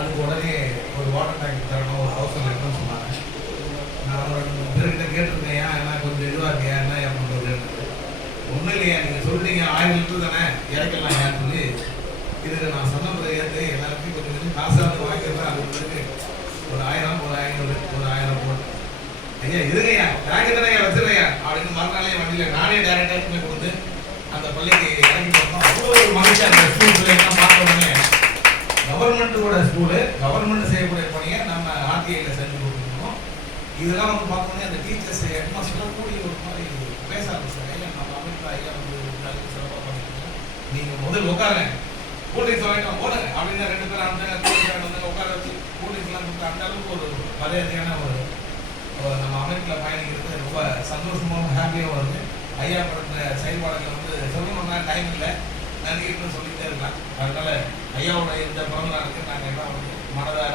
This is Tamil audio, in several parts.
அதுக்கு உடனே ஒரு வாட்டர் டேங்க் தரணும், ஒரு ஹவுஸ் இருக்கணும்னு சொன்னாங்க. நான் பேர்கிட்ட கேட்டிருக்கேன், ஏன் என்ன கொஞ்சம் இதுவாக இருக்கியா, என்ன ஏன் பண்ணுறது? ஒன்றும் இல்லையா, நீங்கள் சொல்லிட்டீங்க 1000 லிட்டர் தானே இறக்கலாம் ஏன்னு சொல்லி இதுக்கு நான் சொன்னதை ஏற்று எல்லாருக்கும் கொஞ்சம் கொஞ்சம் காசாக வாங்கிக்கிறதா. அது வந்து ஒரு 1000, ஒரு 500, ஒரு 1000 போட்டு ஐயா இதுங்கய்யா டேங்க் தானே வச்சுருக்கையா அப்படின்னு மறுநாளே வண்டியில் நானே டேரக்டாக கொடுத்து அந்த பள்ளிக்கு இறங்கி போட்டோம். அவ்வளோ ஒரு மகிழ்ச்சியாக அந்த ஸ்கூல் பிள்ளைங்கலாம் பார்த்த உடனே கவர்மெண்ட்டோட ஸ்கூலு, கவர்மெண்ட் செய்யக்கூடிய பணியை நம்ம ஆர்டிஐயில் செஞ்சு கொடுத்துருக்கோம். இதெல்லாம் வந்து பார்த்தோன்னே அந்த டீச்சர்ஸ் எல்லாம் சொல்லக்கூடிய ஒரு மாதிரி பேச ஆரம்பிச்சாங்க. ஐயா நம்ம அமைப்பில் ஐயா வந்து சிறப்பாக பண்ணிருக்கோம், நீங்கள் முதல் உட்காருங்க, கூல்ட்ரிங்க்ஸ் வாங்கிட்டோம் போடுங்க அப்படின்னு 2 பேர் அந்த உட்கார வச்சு கூல்ட்ரிங்க்ஸ்லாம் கொடுத்து அந்த அளவுக்கு ஒரு மரியாதையான ஒரு நம்ம அமைப்பில் பயணிக்கிறது ரொம்ப சந்தோஷமாகவும் ஹாப்பியாகவும் வருது. ஐயா படத்துல செயல்பாடுகளை வந்து சொல்லணும்னா டைம் இல்லை, நன்றின்னு சொல்லிகிட்டே இருக்கலாம். அதனால ஐயாவோட இந்த பிறந்த நாளுக்கு நாங்கள் எல்லாம் வந்து மனதார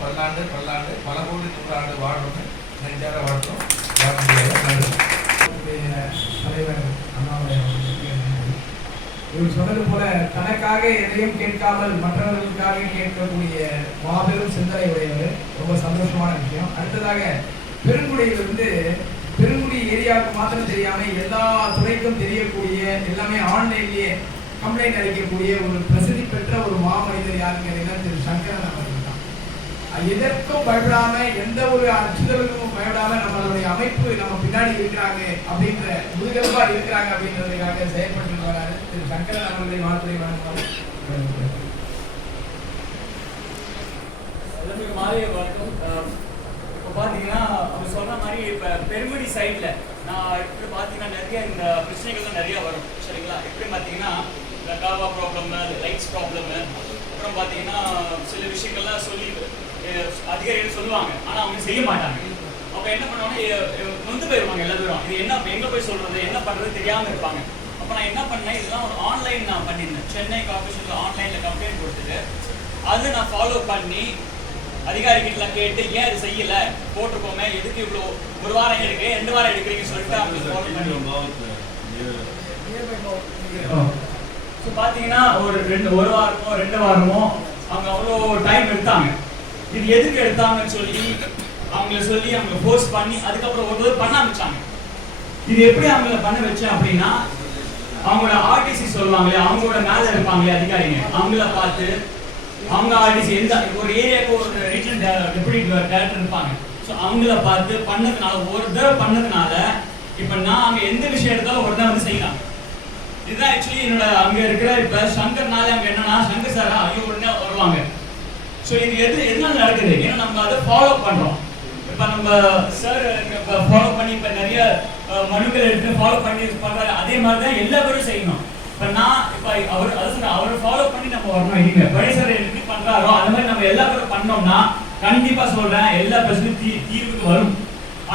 பல்லாண்டு பல்லாண்டு பல கோடி 100 ஆண்டு வாழணும்னு நெஞ்சார வாழ்த்தோம். தலைவர் அண்ணாமலை இவர் சொன்னது போல தனக்காக எதையும் கேட்காமல் மற்றவர்களுக்காக கேட்கக்கூடிய மாபெரும் சிந்தனை உடையவர். ரொம்ப சந்தோஷமான விஷயம். அடுத்ததாக பெருங்குடியிலிருந்து பெருங்குடி ஏரியாவுக்கு மாத்திரம் தெரியாம எல்லா துறைக்கும் தெரியக்கூடிய, எல்லாமே ஆன்லைன்லயே கம்ப்ளைண்ட் அளிக்கக்கூடிய ஒரு பிரசித்தி பெற்ற ஒரு மாமனிதர் யாருன்னு கேட்டீங்கன்னா திரு சங்கரன் அவர்கள் தான். எதற்கும் பயப்படாம, எந்த ஒரு அச்சுதலுக்கும் பயப்படாம நம்மளுடைய அமைப்பு நம்ம பின்னாடி இருக்கிறாங்க அப்படின்ற முதுகெலும்பா இருக்கிறாங்க அப்படின்றதுக்காக செயல்பட்டு வராரு திரு சங்கரன் அவர்களை வாழ்த்துறை வழங்குவார். இப்போ பார்த்தீங்கன்னா அவர் சொன்ன மாதிரி இப்போ பெருங்குடி சைடில் நான் இப்படி பார்த்தீங்கன்னா நிறைய இந்த பிரச்சனைகள்லாம் நிறையா வரும் சரிங்களா. எப்படி பார்த்தீங்கன்னா இந்த காவா ப்ராப்ளமு, லைட்ஸ் ப்ராப்ளமு, அப்புறம் பார்த்தீங்கன்னா சில விஷயங்கள்லாம் சொல்லி அதிகாரிகள் சொல்லுவாங்க, ஆனால் அவங்க செய்ய மாட்டாங்க. அப்போ என்ன பண்ணுவாங்கன்னா நொந்து போயிடுவாங்க எல்லா பேரும். இது என்ன எங்கே போய் சொல்கிறது, என்ன பண்ணுறது தெரியாமல் இருப்பாங்க. அப்போ நான் என்ன பண்ணேன், இதெல்லாம் ஒரு ஆன்லைன் நான் பண்ணியிருந்தேன். சென்னை கார்பரேஷனில் ஆன்லைனில் கம்ப்ளைண்ட் கொடுத்துட்டு அது நான் ஃபாலோ பண்ணி அதிகாரிகிட்டலாம் கேட்டு ஏன் இது செய்யல போட்டிருக்கோமே, எதுக்கு இவ்வளோ 1 வாரம் எடுக்கு 2 வாரம் எடுக்கிறீங்கன்னு சொல்லிட்டு அவங்க ஃபாலோ பண்ணி ஸோ பார்த்தீங்கன்னா ஒரு 1 வாரமோ 2 வாரமோ அவங்க அவ்வளோ டைம் எடுத்தாங்க. இது எதுக்கு எடுத்தாங்கன்னு சொல்லி அவங்கள ஃபோர்ஸ் பண்ணி அதுக்கப்புறம் ஒரு பண்ண ஆரம்பிச்சாங்க. இது எப்படி அவங்கள பண்ண வச்சேன் அப்படின்னா, அவங்களோட ஆர்டிசி சொல்லுவாங்களே, அவங்களோட மேலே இருப்பாங்களே அதிகாரிங்க, அவங்கள பார்த்து அவங்க ஆர்டிசி எந்த ஒரு ஏரியாவுக்கு ஒரு ரீஜனல் டெப்யூட்டி டைரக்டர் இருப்பாங்க. ஸோ அவங்கள பார்த்து பண்ணதுனால, ஒரு தடவை பண்ணதுனால இப்போ நான் அங்கே எந்த விஷயம் எடுத்தாலும் ஒரு தான் வந்து செய்யலாம். இதுதான் ஆக்சுவலி என்னோட அங்கே இருக்கிற இப்போ சங்கர்னால அங்கே என்னன்னா சங்கர் சாரா ஐயோ உடனே வருவாங்க. ஸோ இது எதனால நடக்குது, ஏன்னா நம்ம அதை ஃபாலோ பண்ணுறோம். இப்போ நம்ம சார் ஃபாலோ பண்ணி இப்போ நிறைய மனுக்கள் எடுத்து ஃபாலோ பண்ணி பண்ணுறாரு. அதே மாதிரி தான் எல்லா பேரும் செய்யணும். இப்போ நான் இப்போ அவரை ஃபாலோ பண்ணி நம்ம வரணும். இனிமே பழைய சார் எப்படி பண்ணுறாரோ அந்த மாதிரி நம்ம எல்லா பேரும் பண்ணோம்னா கண்டிப்பாக சொல்கிறேன் எல்லா பிரச்சனையும் தீர்வுக்கு வரும்.